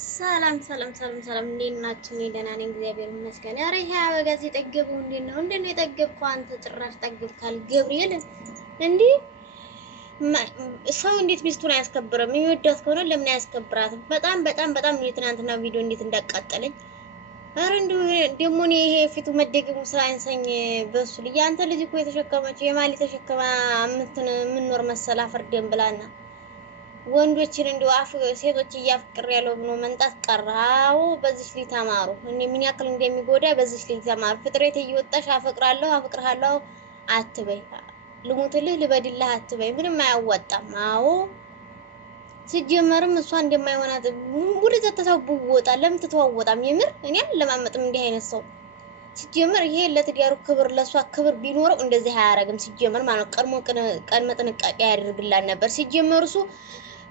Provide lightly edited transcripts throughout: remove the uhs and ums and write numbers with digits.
ሰላም ሰላም ሰላም ሰላም፣ እንዴት ናችሁ? እኔ ደህና ነኝ፣ እግዚአብሔር ይመስገን። ኧረ ይሄ አበጋዝ የጠገበው እንዴት ነው? እንዴት ነው የጠገብከው አንተ? ጭራሽ ጠገብካል ገብርኤል። እንዴ ሰው እንዴት ሚስቱን አያስከብርም? የሚወዳት ከሆነ ለምን አያስከብራትም? በጣም በጣም በጣም የትናንትና ቪዲዮ እንዴት እንዳቃጠለኝ። ኧረ እንደው ደግሞ እኔ ይሄ ፊቱ መደገሙ ሳይንሰኝ በሱ ልጅ አንተ ልጅ እኮ የተሸከመችው የማሊ ተሸከማ የምትኖር መሰል አፈርደም ብላና ወንዶችን እንደው ሴቶች እያፍቅር ያለው ብሎ መንጣት ቀራው። በዚህ ላይ ተማሩ። እኔ ምን ያክል እንደሚጎዳ በዚህ ላይ ተማሩ። ፍጥረት እየወጣሽ አፍቅርሃለሁ አትበይ፣ ልሙትልህ ልበድልህ አትበይ። ምንም አያዋጣም። አዎ ሲጀመርም እሷ እንደማይሆናት ወደ ተተሰቡ ወጣ። ለምን ትተዋወጣም? የምር እኔ አልለማመጥም እንዲህ አይነት ሰው። ሲጀመር ይሄ ለትዳሩ ክብር ለሷ ክብር ቢኖረው እንደዚህ አያረግም። ሲጀመር ማለት ቀድሞ ጥንቃቄ ያደርግላት ነበር። ሲጀመር እሱ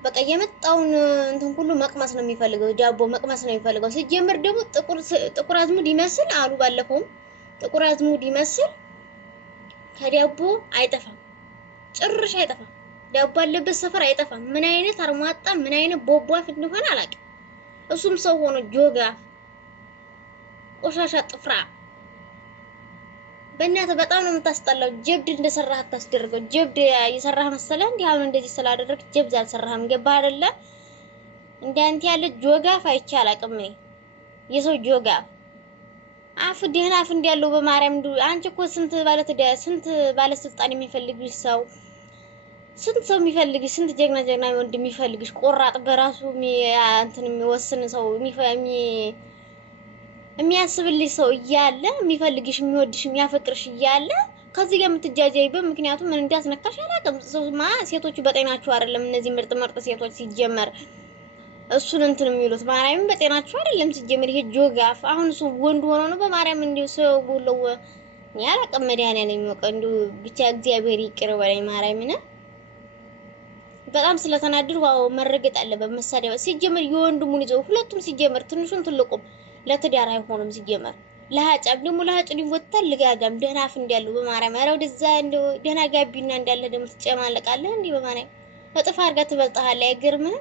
በቃ የመጣውን እንትን ሁሉ መቅመስ ነው የሚፈልገው፣ ዳቦ መቅመስ ነው የሚፈልገው። ሲጀመር ደግሞ ጥቁር አዝሙድ ይመስል አሉ ባለፈውም ጥቁር አዝሙድ ይመስል ከዳቦ አይጠፋም፣ ጭርሽ አይጠፋም። ዳቦ አለበት ሰፈር አይጠፋም። ምን አይነት አርሟጣ ምን አይነት ቦቧፍ እንደሆነ አላውቅም። እሱም ሰው ሆኖ ጆጋ ቆሻሻ ጥፍራ። በእናትህ በጣም ነው የምታስጠላው። ጀብድ እንደሰራህ አታስደርገው። ጀብድ የሰራህ መሰለህ እንዴ? አሁን እንደዚህ ስላደረግህ ጀብድ አልሰራህም። ገባህ አይደለ? እንደ አንተ ያለ ጆጋፍ አይቼ አላውቅም እኔ። የሰው ጆጋፍ አፍ ደህና አፍ እንዳለው በማርያም አንቺ እኮ ስንት ባለስልጣን የሚፈልግሽ ሰው ስንት ሰው የሚፈልግሽ ስንት ጀግና ወንድ የሚፈልግሽ ቆራጥ በራሱ እንትን የሚወስን ሰው የሚያስብልሽ ሰው እያለ የሚፈልግሽ የሚወድሽ የሚያፈቅርሽ እያለ ከዚህ ጋር የምትጃጃይበት ምክንያቱም ምን እንዳስነካሽ አላውቅም። ሰውማ ሴቶቹ በጤናቸው አይደለም። እነዚህ ምርጥ ሴቶች ሲጀመር እሱን እንትን የሚሉት ማርያምን በጤናቸው አይደለም ሲጀመር። ይሄ ጆጋፍ አሁን እሱ ወንድ ሆኖ ነው በማርያም እንዲሁ ሰው ሁሉ ያላቀም መድኃኒዓለም የሚወቀው እንዲሁ ብቻ እግዚአብሔር ይቅር በለኝ ማርያምን። በጣም ስለተናደድኩ መረገጥ አለበት መሳደብ ሲጀመር የወንድሙን ይዘው ሁለቱም ሲጀመር ትንሹን ትልቁም ለትዳር አይሆንም ሲጀመር። ለሀጫም ደግሞ ለሀጭ ሊወጣል ልጋጋም ደህና አፍ እንዳለው በማርያም ኧረ ወደዛ እንደው ደህና ጋቢና እንዳለ ደግሞ ትጨማለቃለህ እንዴ በማርያም እጥፍ አድርጋ ትበልጣለህ። አይገርምህም?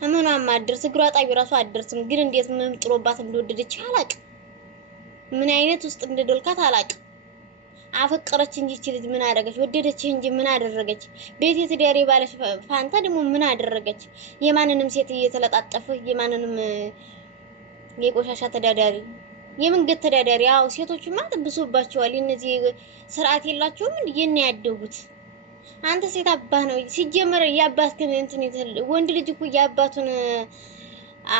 እመኗም አትደርስ እግሯ ጣቢ ራሱ አትደርስም። ግን እንዴት ምን ጥሎባት እንደወደደች አላውቅም። ምን አይነት ውስጥ እንደዶልካት አላውቅም። አፈቀረች እንጂ እቺ ልጅ ምን አደረገች? ወደደች እንጂ ምን አደረገች? ቤት የትዳሬ ባለሽ ፋንታ ደግሞ ምን አደረገች? የማንንም ሴት እየተለጣጠፈ የማንንም የቆሻሻ ተዳዳሪ የመንገድ ተዳዳሪ። አዎ ሴቶቹማ ተብሶባቸዋል። እነዚህ ስርዓት የላቸውም እንዴ የነ ያደጉት። አንተ ሴት አባህ ነው ሲጀመር ያባትክን እንትን ወንድ ልጅ እኮ ያባቱን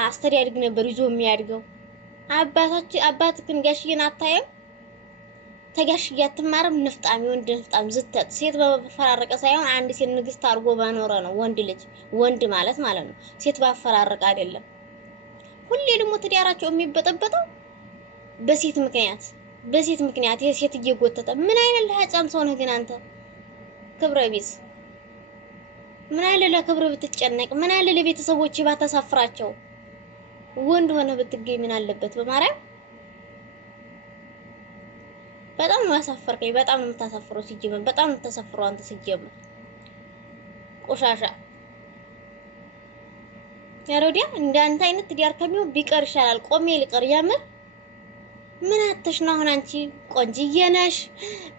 አስተዳድግ ነበር ይዞ የሚያድገው። አባትክን ጋሽዬን አታየም? ተጋሽዬ አትማርም? ንፍጣም ወንድ ንፍጣም ዝተት ሴት በፈራረቀ ሳይሆን አንድ ሴት ንግስት አድርጎ ባኖረ ነው ወንድ ልጅ ወንድ ማለት ነው። ሴት ባፈራረቀ አይደለም። ሁሌ ደግሞ ትዳራቸው የሚበጠበጠው በሴት ምክንያት የሴት እየጎተተ። ምን አይነት ለሀጫም ሰው ነህ ግን አንተ? ክብረ ቢስ። ምን አለ ለክብር ብትጨነቅ? ምን አለ ለቤተሰቦች ባታሳፍራቸው? ወንድ ሆነ ብትገኝ ምን አለበት? በማርያም በጣም ነው ያሳፈርከኝ። በጣም ነው የምታሳፍረው ሲጀመር። በጣም ነው የምታሳፍረው አንተ ሲጀመር ቆሻሻ። ያሮዲያ እንዳንተ አይነት ትዳር ከሚሆን ቢቀር ይሻላል። ቆሜ ልቀር የምር። ምን አተሽ ነው አሁን? አንቺ ቆንጅዬ ነሽ፣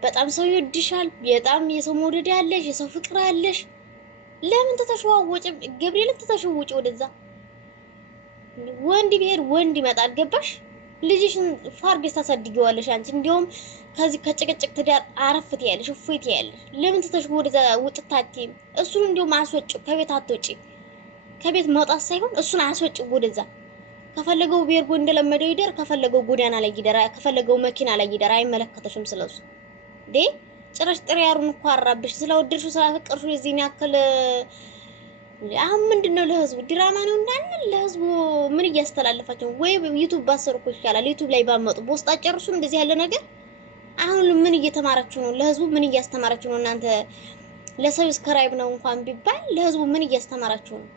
በጣም ሰው ይወድሻል፣ በጣም የሰው መውደድ ያለሽ የሰው ፍቅር አለሽ። ለምን ተተሽዋወጭ? ገብርኤልን ተተሽውጭ ወደዛ። ወንድ ቢሄድ ወንድ ይመጣል። ገባሽ? ልጅሽን ፋርገስ ታሳድጊዋለሽ አንቺ። እንዲያውም ከዚህ ከጭቅጭቅ ትዳር አረፍት ያለሽ እፎይት ያለሽ። ለምን ተተሽ ወደዛ ውጥታቲ? እሱን እንዲያውም አስወጪው፣ ከቤት አትወጪ። ከቤት መውጣት ሳይሆን እሱን አስወጪው ወደዛ። ከፈለገው ቤርጎ እንደለመደው ይደር፣ ከፈለገው ጎዳና ላይ ይደር፣ ከፈለገው መኪና ላይ ይደር። አይመለከተሽም ስለሱ ዴ ጭራሽ ጥሪያሩን እኮ አራብሽ። ስለወደድሽው ስላፈቀርሽው የዚህን ያክል አሁን ምንድነው ለህዝቡ ድራማ ነው እንዳንል ለህዝቡ ምን እያስተላለፋቸው? ወይ ዩቲዩብ ባሰሩ እኮ ይሻላል። ዩቲዩብ ላይ ባመጡ በውስጥ አጨርሱም እንደዚህ ያለ ነገር። አሁን ምን እየተማራችሁ ነው? ለህዝቡ ምን እያስተማራችሁ ነው እናንተ? ለሰብስክራይብ ነው እንኳን ቢባል ለህዝቡ ምን እያስተማራችሁ ነው?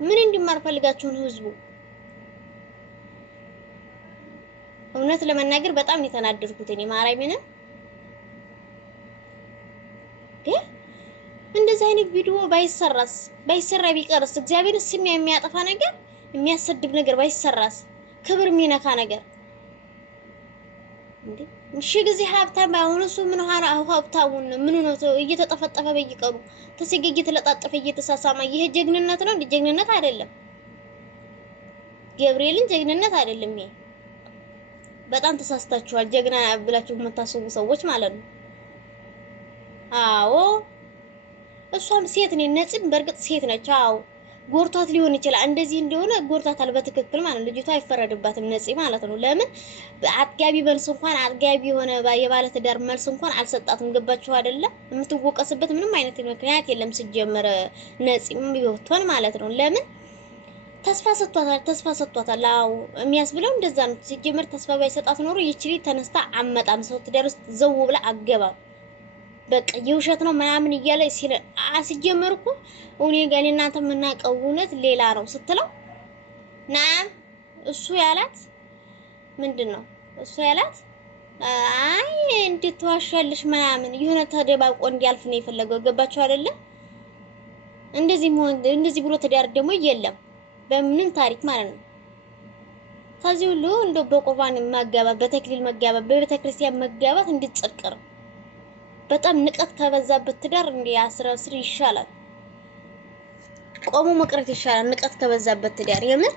ምን እንዲማር ፈልጋችሁ ነው ህዝቡ? እውነት ለመናገር በጣም የተናደድኩት እኔ ማርያምን እንደዚህ አይነት ቪዲዮ ባይሰራ ቢቀርስ እግዚአብሔር ስም የሚያጠፋ ነገር የሚያሰድብ ነገር ባይሰራስ ክብር የሚነካ ነገር እንዴ እሺ ጊዜ ሀብታም ባይሆን እሱ ምን ሆነ ሀብታሙን ምን ነው እየተጠፈጠፈ በየቀኑ ተሰገገ እየተለጣጠፈ እየተሳሳማ ይሄ ጀግንነት ነው እንዴ ጀግንነት አይደለም ገብርኤልን ጀግንነት አይደለም ይሄ በጣም ተሳስታችኋል ጀግና ብላችሁ የምታስቡ ሰዎች ማለት ነው አዎ እሷም ሴት ነኝ ነጽም በርግጥ ሴት ነች አዎ ጎርቷት ሊሆን ይችላል እንደዚህ እንደሆነ ጎርቷታል በትክክል ማለት ልጅቷ አይፈረድባትም ነጽ ማለት ነው ለምን አጥጋቢ መልስ እንኳን አጥጋቢ የሆነ የባለ ትዳር መልስ እንኳን አልሰጣትም ገባችሁ አይደለ የምትወቀስበት ምንም አይነት ምክንያት የለም ሲጀመር ነጽም ቢወጥቷል ማለት ነው ለምን ተስፋ ሰጥቷታል አዎ የሚያስብለው እንደዛ ነው ሲጀመር ተስፋ ባይሰጣት ኖሮ ይችሊ ተነስታ አመጣም ሰው ትዳር ውስጥ ዘው ብላ አገባ በቃ የውሸት ነው ምናምን እያለ ሲል አስጀመር እኮ እኔ ጋር እናንተ የምናቀው እውነት ሌላ ነው ስትለው ናም እሱ ያላት ምንድነው እሱ ያላት አይ እንዴት ተዋሻለሽ ምናምን የሆነ ተደባቆ እንዲያልፍ ነው የፈለገው ገባችሁ አይደለ እንደዚህ ብሎ ትዳር ደግሞ የለም በምንም ታሪክ ማለት ነው ከዚህ ሁሉ እንደው በቁርባን መጋባት በተክሊል መጋባት በቤተክርስቲያን መጋባት እንድትጽድቅ ነው በጣም ንቀት ከበዛበት ትዳር እንደ 10 ይሻላል ቆሞ መቅረት ይሻላል ንቀት ከበዛበት ትዳር የምን